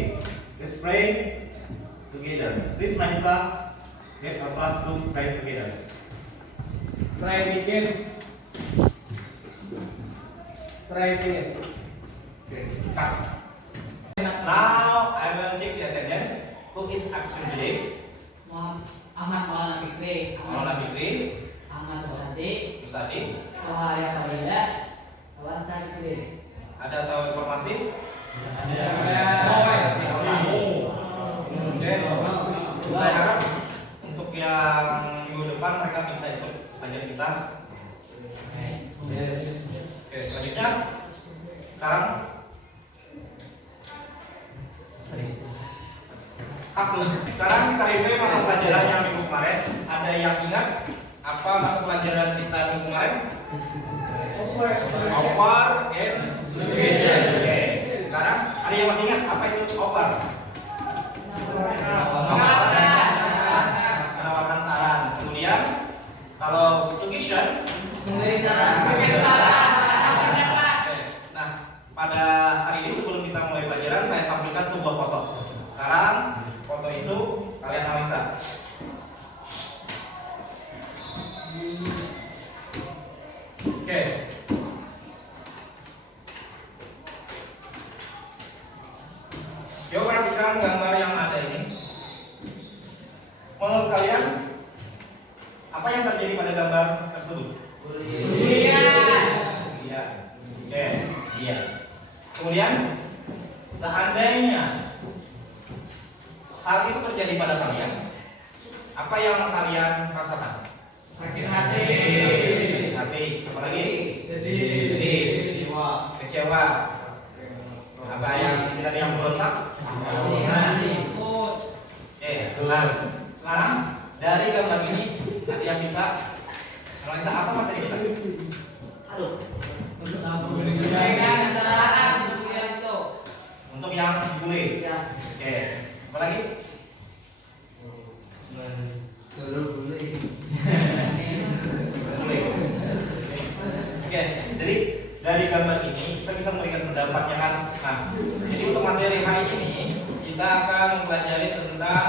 Okay, let's pray together. Please, Mahisa, let us to pray together. Try begin. Try finish. Okay, cut. Now I will check the attendance. Who is absent today? Ahmad Maulana Fikri, Maulana Fikri, Ahmad Mustadi, Mustadi. Soharia Fadila, Wan Sakti. Ada tahu informasi? Ada. Kemudian saya harap untuk yang minggu depan mereka bisa ikut belajar kita. Oke, selanjutnya sekarang sekarang kita review mata pelajaran yang minggu kemarin. Ada yang ingat apa mata pelajaran kita minggu kemarin? Offer and suggestion. Oke, sekarang ada yang masih ingat apa itu offer? Menawarkan saran. Kemudian kalau suggestion, Sendiri saran. nah, pada hari ini sebelum kita mulai pelajaran saya tampilkan sebuah foto. Sekarang foto itu kalian analisa. Oke. Coba perhatikan gambar yang ada ini. Menurut kalian apa yang terjadi pada gambar tersebut? Iya. Yes, iya. Kemudian seandainya hal itu terjadi pada kalian, apa yang kalian rasakan? Sakit hati. Hati. Apa lagi? Sedih. Kecewa. Apa yang tidak ada yang berontak? Benar. Sekarang dari gambar ini nanti yang bisa analisa apa materi kita? Untuk yang boleh. Oke. Apa lagi? Boleh. Oke. Jadi dari gambar ini kita bisa memberikan pendapatnya kan. Nah, jadi untuk materi hari ini kita akan mempelajari tentang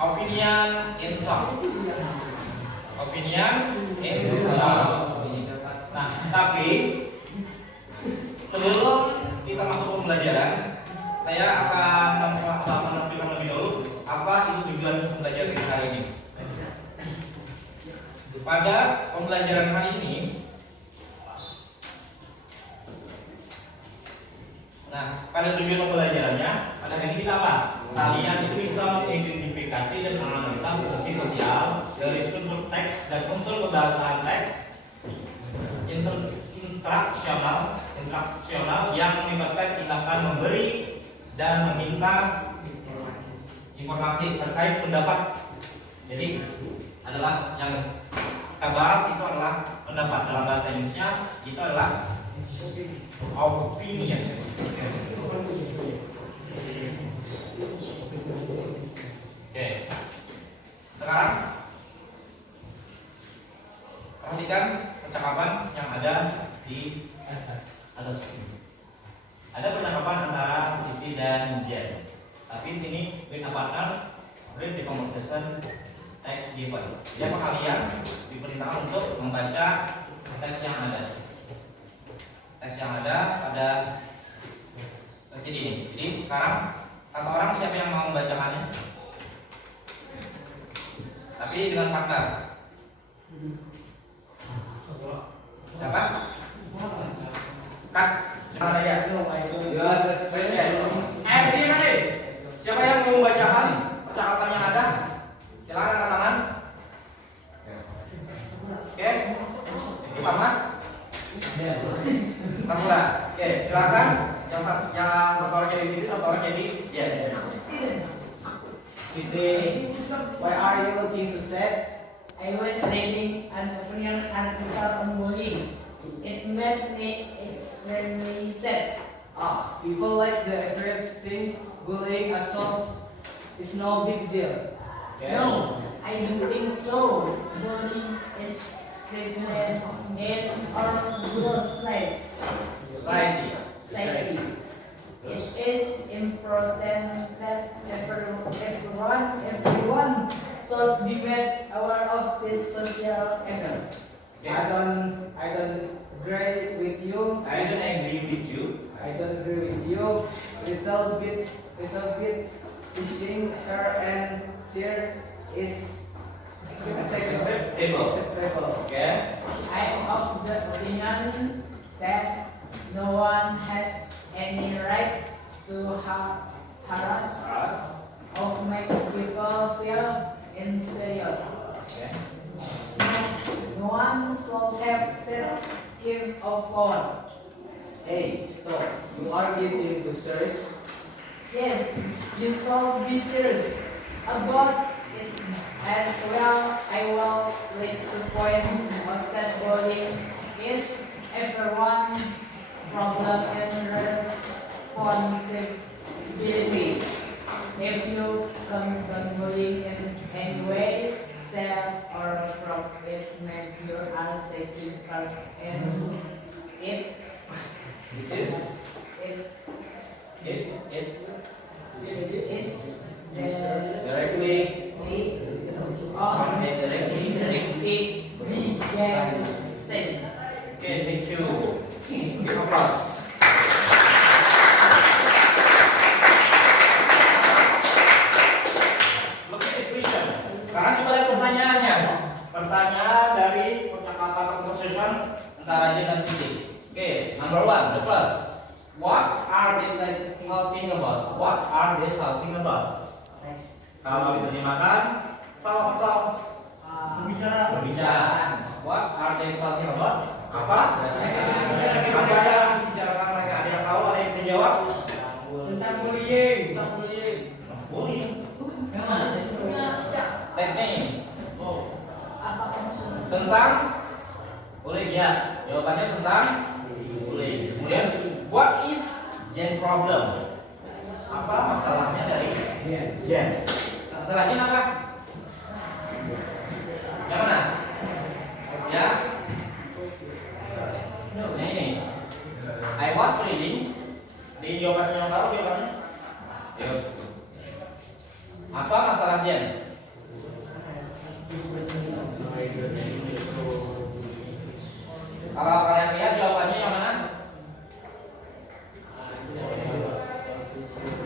opinion in talk. Opinion in talk. Nah, tapi sebelum kita masuk ke pembelajaran, saya akan menampilkan lebih dahulu apa itu tujuan pembelajaran kita hari ini. Pada pembelajaran hari ini, nah, pada tujuan pembelajarannya, pada hari ini kita apa? Kalian itu bisa mengidentifikasi dan menganalisa fungsi sosial dari struktur teks dan unsur kebahasaan teks interaksional yang melibatkan tindakan memberi dan meminta informasi terkait pendapat. Jadi adalah yang kita bahas itu adalah pendapat, dalam bahasa Indonesia itu adalah opinion. Oke. Sekarang perhatikan percakapan yang ada di atas. Ada percakapan antara Sisi dan Jen. Tapi di sini with a partner, read the conversation text given. Jadi kalian diperintahkan untuk membaca teks yang ada. Teks yang ada pada sini. Jadi sekarang satu orang siapa yang mau membacakannya? Tapi dengan partner. Siapa? Kak, mana ya? Siapa yang mau membacakan percakapan yang ada? Silakan angkat tangan. Oke, sama? Samura. Oke, silakan. Yang satu orang jadi sini, satu orang jadi ya. Why are you looking so sad? I was reading an opinion article on bullying. It made me extremely sad. People like the interest think bullying assaults is no big deal. No, I don't think so. Bullying is prevalent in our society. Society. It is pretend that everyone should be made aware of this social error. I don't agree with you. I don't agree with you. I don't agree with you. Little bit teaching her and cheer is Acceptable. acceptable. Okay. I am of the opinion that no one has any right to harass or make people feel inferior. Okay. No one should have that kind of power. Hey, stop. You are getting too serious. Yes, you should be serious about it as well. I will like to point out that bullying is everyone's problem and responsibility. If you condone bullying in any way, self or from it means you are taking part in it. It is. It It is directly. Okay, thank you. Give applause. Look at the question. Sekarang coba lihat pertanyaannya. Pertanyaan dari percakapan atau conversation antara Jen dan Siti. Oke, number one, the first. What are they talking about? What are they talking about? Kalau diterjemahkan, atau berbicara. What are they talking about? Apa? Apa yang dibicarakan mereka? Ada yang tahu? Ada yang bisa jawab? Tentang bullying. Bullying. Yang mana? Teksnya ini Apa kamu sudah? tentang bullying ya. Jawabannya tentang bullying. Kemudian, what is Jen problem? Apa masalahnya dari Jen? Masalahnya apa? Yang mana? Ya. Nah ini. I was reading. Di jawabannya yang tahu jawabannya? Yuk. Apa masalah Jen? Kalau kalian lihat jawabannya yang mana?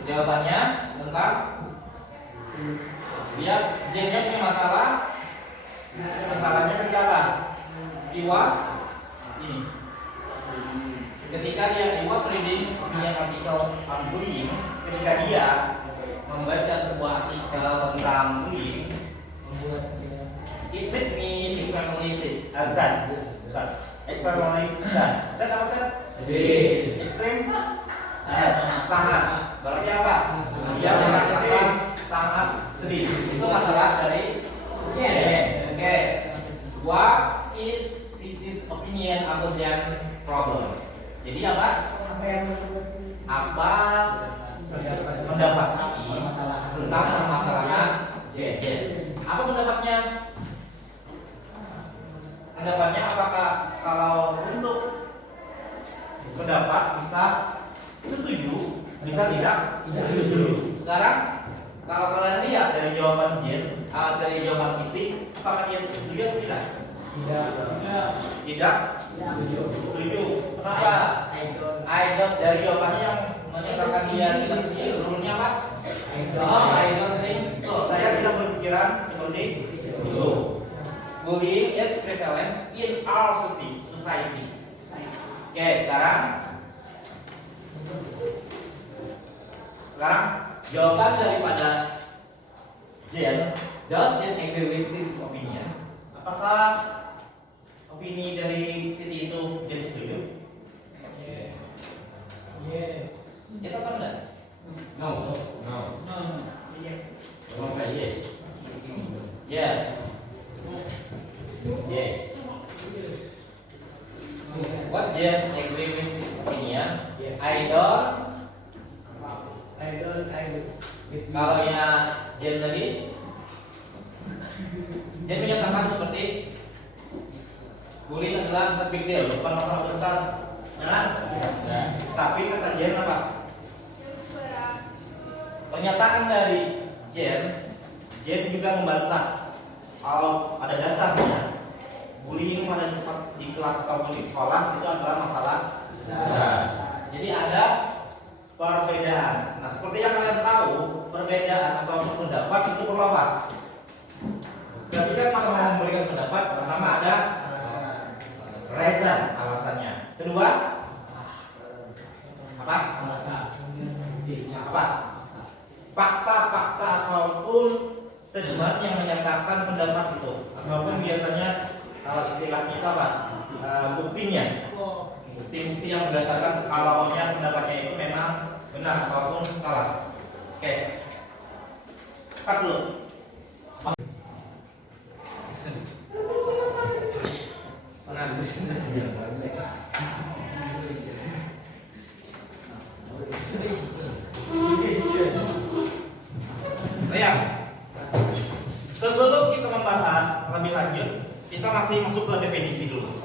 Jawabannya tentang dia punya masalah. Masalahnya ketika apa? He was ini. Ketika he was reading an article on bullying, ketika dia membaca sebuah artikel tentang bullying, it made me extremely sad. Extremely sad. Sad apa sad? Extreme? Sangat. Berarti apa? Dia merasakan sangat sedih. Itu masalah dari Jen. Oke. What is Siti's opinion about Jen problem? Jadi apa? Apa pendapat Siti tentang permasalahan Jen? Apa pendapatnya? Pendapatnya apakah kalau untuk pendapat bisa setuju, bisa tidak setuju. Sekarang kalau kalian lihat dari jawaban Jen, dari jawaban Siti, apakah dia setuju atau tidak? Tidak. Setuju. Kenapa? I don't. Dari jawabannya yang menyatakan dia tidak setuju, turunnya apa? I don't think so. Saya tidak berpikiran seperti itu. Bullying is prevalent in our society. Oke, sekarang jawaban daripada Jen, does Jen agree with Siti's opinion? Apakah opini dari Siti itu Jen setuju? Yes. Yes atau enggak? No. Yes. Okay, yes. Yes. Yes. What Jen agree with his opinion? I don't. Kalau ya Jen tadi, Jen menyatakan seperti bullying adalah not big deal, bukan masalah besar, ya kan? Tapi kata Jen apa? Pernyataan dari Jen juga membantah kalau pada dasarnya bullying pada di kelas ataupun di sekolah itu adalah masalah besar. Jadi ada perbedaan. Nah, seperti yang kalian tahu, perbedaan ataupun pendapat itu perlu apa? Ketika kita mau memberikan pendapat, pertama ada reason, alasannya. Kedua, apa? Apa? Fakta-fakta ataupun statement yang menyatakan pendapat itu, ataupun biasanya kalau istilah kita apa? Buktinya. Bukti-bukti yang berdasarkan kalaunya pendapatnya itu memang benar ataupun salah. Oke. Cut dulu. Baik. Sebelum kita membahas lebih lanjut, kita masih masuk ke definisi dulu.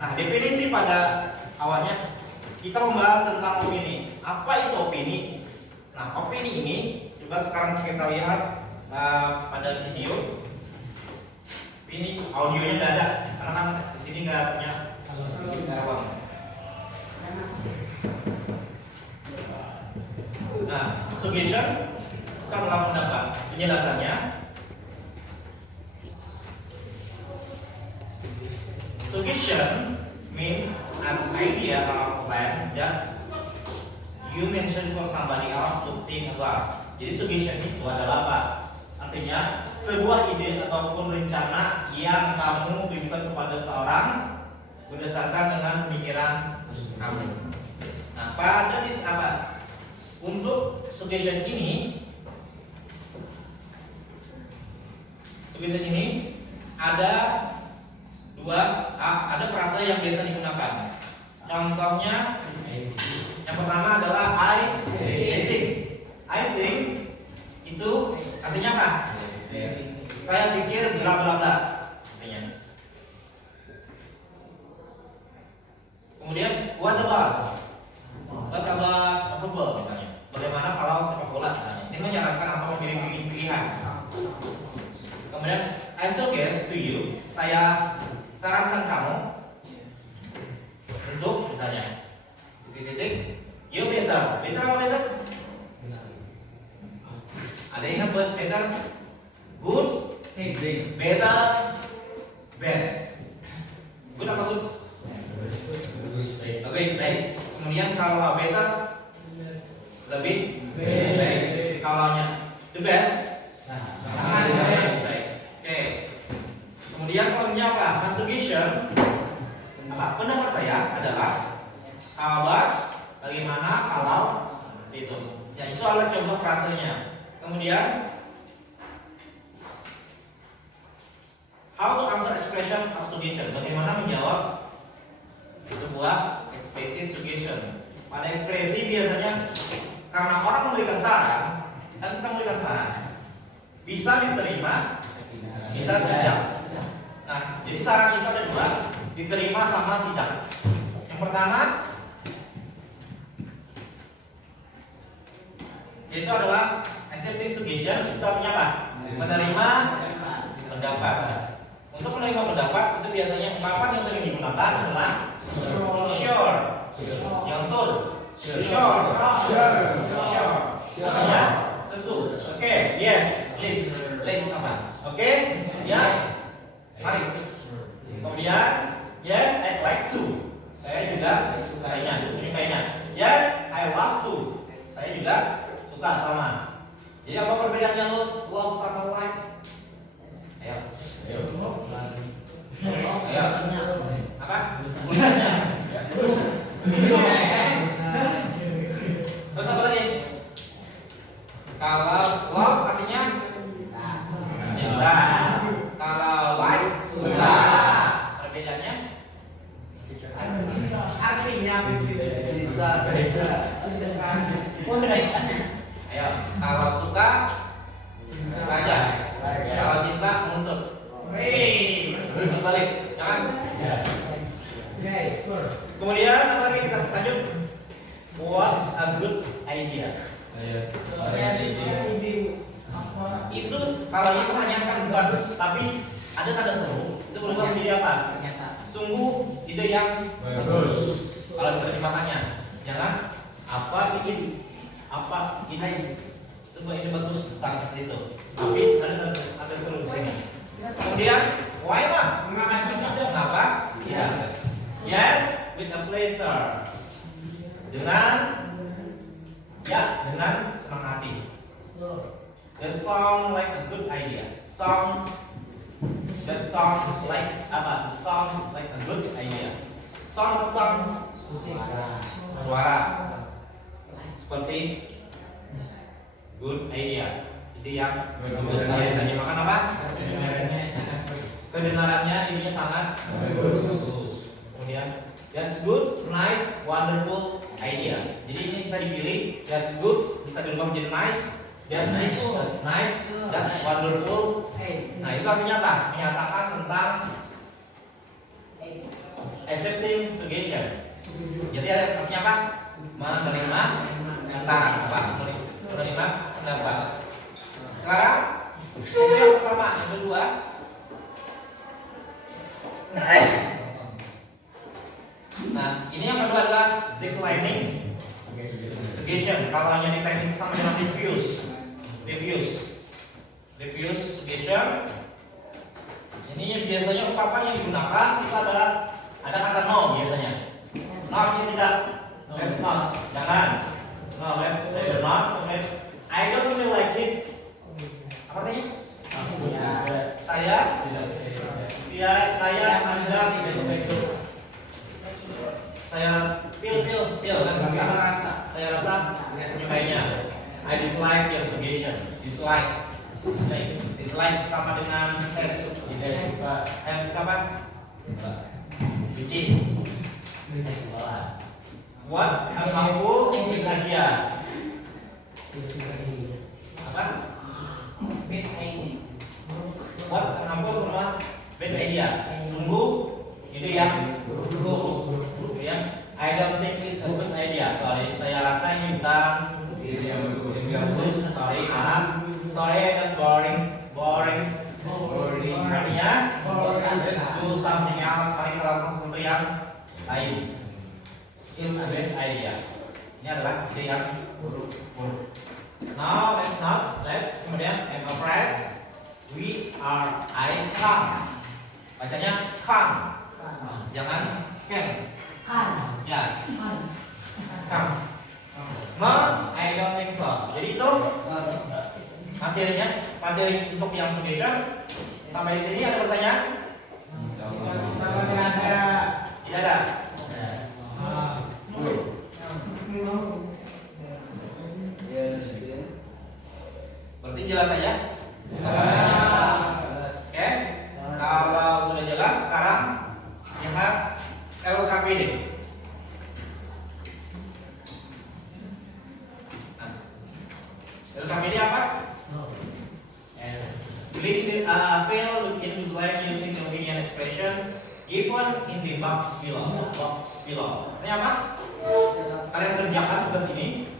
Nah, definisi pada awalnya kita membahas tentang opini. Apa itu opini? Nah, opini ini coba sekarang kita lihat pada video. Ini audionya nggak ada, karena kan di sini nggak punya ruang. Nah, suggestion bukan adalah pendapat. Penjelasannya, suggestion means an idea or plan that you mention for somebody else to think about. Jadi suggestion itu adalah apa? Artinya sebuah ide ataupun rencana yang kamu berikan kepada seorang berdasarkan dengan pemikiran kamu. Nah, pada apa? Untuk suggestion ini ada ada frase yang biasa digunakan. Contohnya, yang pertama adalah I think. I think itu artinya apa? Saya pikir bla bla bla. Artinya. Kemudian what about football misalnya. Bagaimana kalau sepak bola misalnya? Ini menyarankan atau memilih pilihan. Kemudian I suggest to you, saya sarankan kamu untuk misalnya you better apa better? Ada ingat buat better? Good, better, best. Good apa good? Oke, baik. Kemudian kalau better lebih baik. Kalau the best baik. Oke. Kemudian selanjutnya apa? Nah, suggestion apa? Pendapat saya adalah bagaimana kalau itu. Ya, itu adalah contoh frasenya. Kemudian how to answer expression of suggestion. Bagaimana menjawab sebuah ekspresi suggestion. Pada ekspresi biasanya karena orang memberikan saran dan kita memberikan saran, bisa diterima, bisa tidak. Nah, jadi saran itu ada dua, diterima sama tidak. Yang pertama itu adalah accepting suggestion, itu artinya apa? Menerima pendapat. Untuk menerima pendapat itu biasanya ungkapan yang sering digunakan adalah sure, yang sure, artinya tentu. Oke, yes, let's apa? Oke, ya, mari. Kemudian yes, I'd like to. Saya juga kayaknya. Yes, I love to. Saya juga suka sama. Jadi apa perbedaannya love sama like? Ayo. Apa? Terus apa lagi? Kalau love artinya cinta. Kalau like suka. Perbedaannya? Artinya begitu. Ayo, kalau suka aja. Kalau cinta menuntut. Balik, jangan. Kemudian apa lagi kita lanjut? What's a good idea. Saya ide apa? Itu kalau ini menanyakan bagus, tapi ada tanda seru, itu berubah menjadi apa? Ternyata. Sungguh ide yang bagus. Kalau diterjemahkannya, jangan apa ini, apa ini, sebuah ide bagus tentang itu. Tapi ada seru di sini. Kemudian, why not? Kenapa? Tidak. Yes, with a pleasure. Dengan senang hati. That sound like a good idea. That sounds like apa? Sounds like a good idea. Sounds suara seperti good idea. Itu yang bagus. Kalian tanya makan apa? Kedengarannya ininya sangat bagus. Kemudian that's good, nice, wonderful idea. Jadi ini bisa dipilih. That's good bisa dirubah menjadi nice. That's nice, that's wonderful. Nah itu artinya apa? Menyatakan tentang accepting suggestion. Jadi artinya apa? Menerima saran, apa? Menerima pendapat. Sekarang itu yang pertama, yang kedua. Nah ini yang kedua adalah declining suggestion. Kalau hanya di teknik sama dengan diffuse suggestion. Ini biasanya ungkapan yang digunakan itu adalah ada kata no biasanya. No artinya tidak. Let's not. Jangan. No, let's not. I don't feel like it. Apa artinya? Saya tidak. Saya feel kan saya rasa menyukainya. I dislike your suggestion. Dislike sama dengan tidak suka. Apa? Benci. What a harmful idea. Apa? What a harmful semua bad idea. Sungguh ide yang buruk. Ya. I don't think it's a good idea. Sorry, saya rasa ini bukan ide yang bagus. Sorry, that's boring. Artinya, let's do something else. Mari kita lakukan sesuatu yang lain. It's a bad idea. Ini adalah ide yang buruk. Now let's kemudian I'm afraid I can't. Bacanya can't. Jangan can. Ya. Can't. No, I don't think so. Jadi itu materi untuk yang suggestion. Sampai di sini ada pertanyaan? Tidak ada. Berarti jelas saja? Oke. Kalau sudah jelas, sekarang lihat LKPD. LKPD apa? Fill in the blank using the opinion expression given in the box below. Ini apa? Kalian kerjakan tugas ini.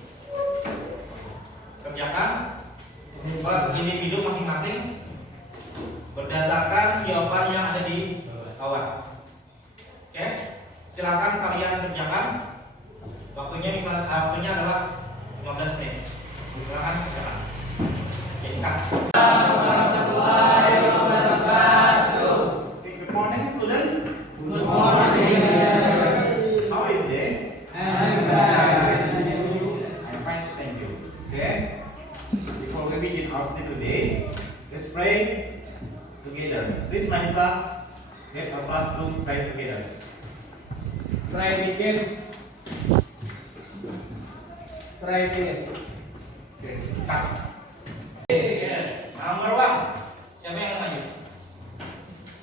Kerjakan buat individu masing-masing berdasarkan jawaban yang ada di bawah. Oke, silakan kalian kerjakan. Waktunya adalah 15 menit. Silakan kerjakan. Oke, cut. Okay, good morning, student. Good morning. How are you today? I'm fine, thank you. Okay. Before we begin our study today, let's pray together. Please, Manisa, let our class do pray together. Try this. Okay, cut. Nomor 1. Siapa yang maju?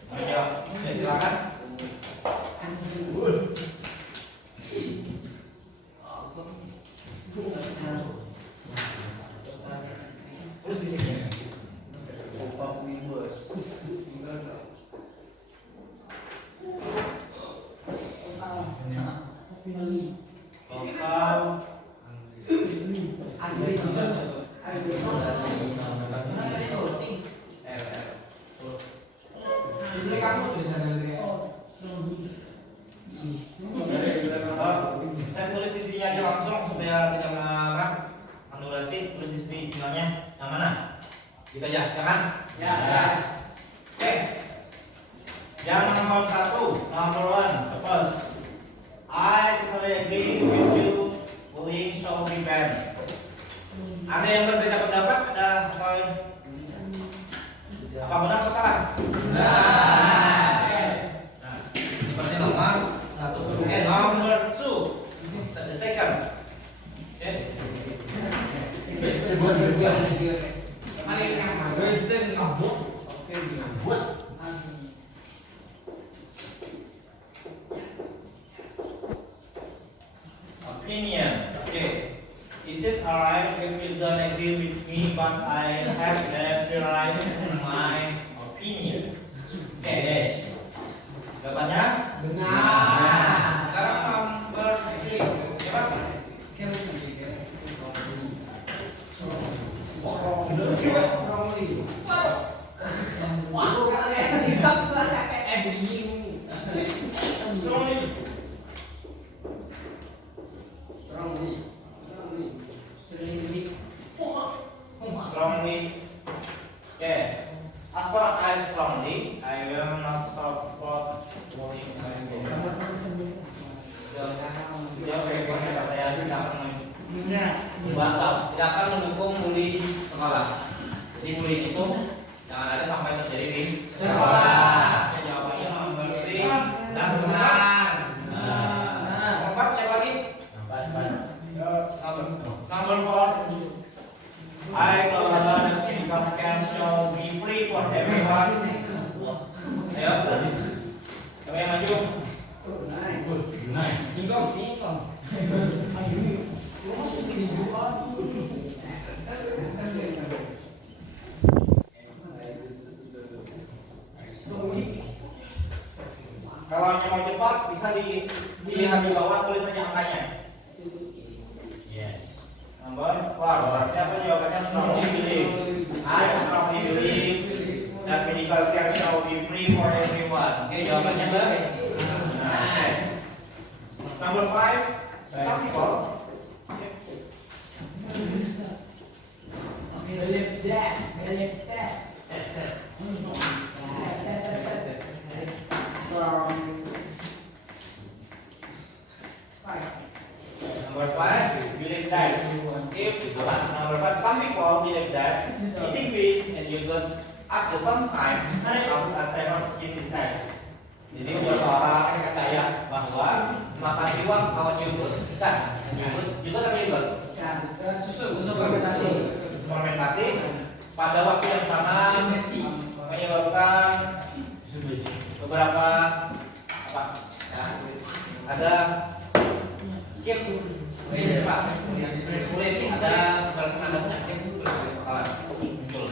Maju. Ya, silakan. Terus di sini. Vokal kolaborasi tulis di sini emailnya yang mana? Gitu aja, ya kan? Ya. Oke. Yang nomor 1, number 1, the first. I totally agree with you. Bullying shall be banned. Ada yang berbeda pendapat? Ada apa? Apa benar atau salah? Nah, seperti nomor 1. Oke, nomor 2. The second. Oke. Opinion. Okay. It is alright if you don't agree with me, but I have the right to my opinion. Okay, guys. Jawabannya? Benar. Sekarang nomor 3. Coba. Strongly. Strongly. Okay. As for I strongly, I will not support bullying in my school. Saya tidak akan tidak akan mendukung bully di sekolah. Jadi bully itu jangan ada sampai terjadi di sekolah. Oke, jawabannya nomor 3 dan nomor 4. Nomor 4 siapa lagi? Number 4. I blah blah blah the chemical can shall be free for everyone. Ayo. Siapa yang maju? Kalau yang mau cepat bisa dilihat di bawah tulisannya angkanya. Nomor 4. Berarti apa jawabannya? Strongly believe. I strongly believe that medical care shall be free for everyone. Oke, jawabannya apa? Oke. Number 5. Some people. Believe that. Believe that. Number 5. Believe that. If number 5, some people believe that eating fish and yogurt at the same time causes a severe skin disease. Jadi beberapa orang percaya bahwa makan iwak kawan yogurt, ikan, yogurt apa yogurt? Susu Fermentasi pada waktu yang sama menyebabkan beberapa apa? Ada skin kulit ada penyakit kulit bakalan muncul.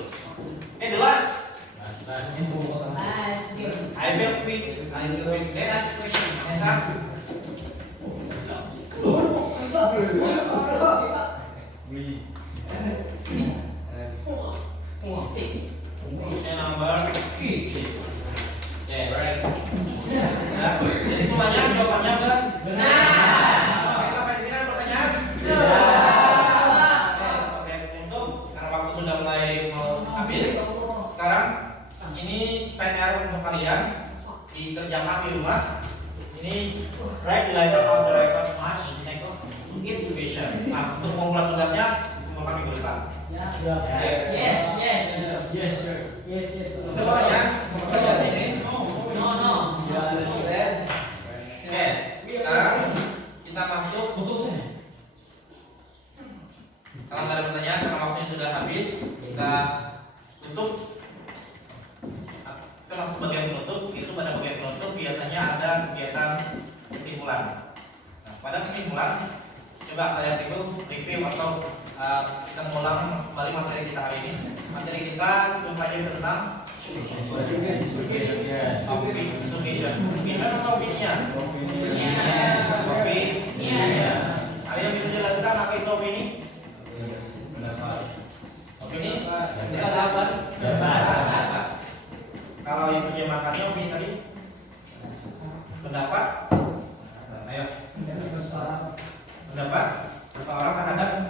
The last. Last game. I will quit. Last question. Nesa. Six. Number 6. Okay, right. Ya, jadi semuanya jawabannya benar. Oke, sampai di sini ada pertanyaan? Oke, untuk karena waktu sudah mulai mau habis, sekarang ini PR untuk kalian dikerjakan di rumah. Ini write the letter of the record match next intuition. Nah, untuk membuat tugasnya kumpulkan minggu depan. Oke. Yes. Yes. Semuanya pekerjaan ini. No. Oke, sekarang kita masuk. Kalau nggak ada pertanyaan, karena waktunya sudah habis, kita tutup. Kita masuk ke bagian penutup. Itu pada bagian penutup biasanya ada kegiatan kesimpulan. Nah, pada kesimpulan, coba kalian review atau kita mengulang kembali materi kita hari ini. Materi kita mempelajari tentang Submission atau opinion? Opinion. Ada yang bisa jelaskan apa itu opini? Opini? Kita ada apa? Kalau yang terjemahkannya opini tadi? Pendapat? Ayo. Pendapat seseorang terhadap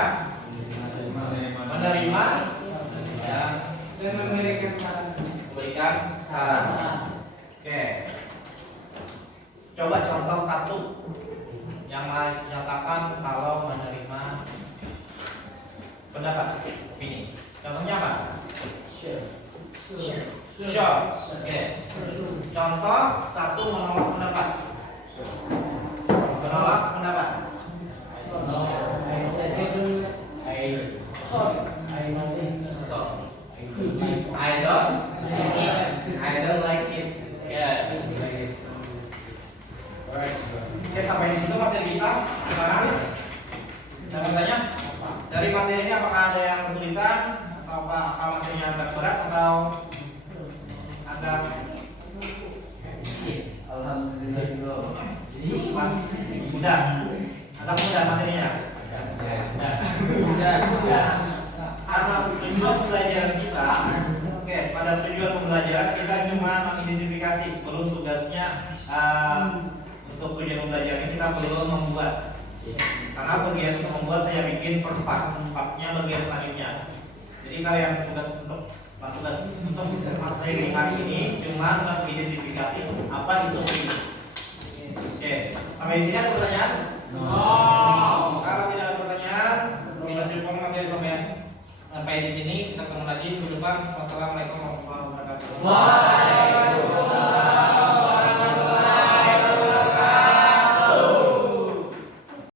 apa? Menerima ya, Dan memberikan saran. memberikan saran. Oke. Coba contoh satu yang menyatakan kalau menerima pendapat opini. Contohnya apa? Sure. Oke. Contoh satu menolak pendapat. Menolak pendapat. I don't like it. Ya. Oke, sampai di situ materi kita. Sekarang saya mau tanya, dari materi ini apakah ada yang kesulitan atau apakah materinya agak berat atau agak mudah? Agak mudah materinya. Karena tujuan pembelajaran kita, oke, pada tujuan pembelajaran kita cuma mengidentifikasi, belum tugasnya untuk tujuan pembelajaran kita belum membuat. Karena bagian untuk membuat saya bikin per partnya bagian selanjutnya. Jadi kalian tugas untuk materi hari ini cuma mengidentifikasi apa itu opini. Oke, sampai di sini ada pertanyaan? Kalau tidak ada pertanyaan, kita tutup materi sampai di sini. Kita ketemu lagi minggu depan. Wassalamualaikum warahmatullahi wabarakatuh. Bye.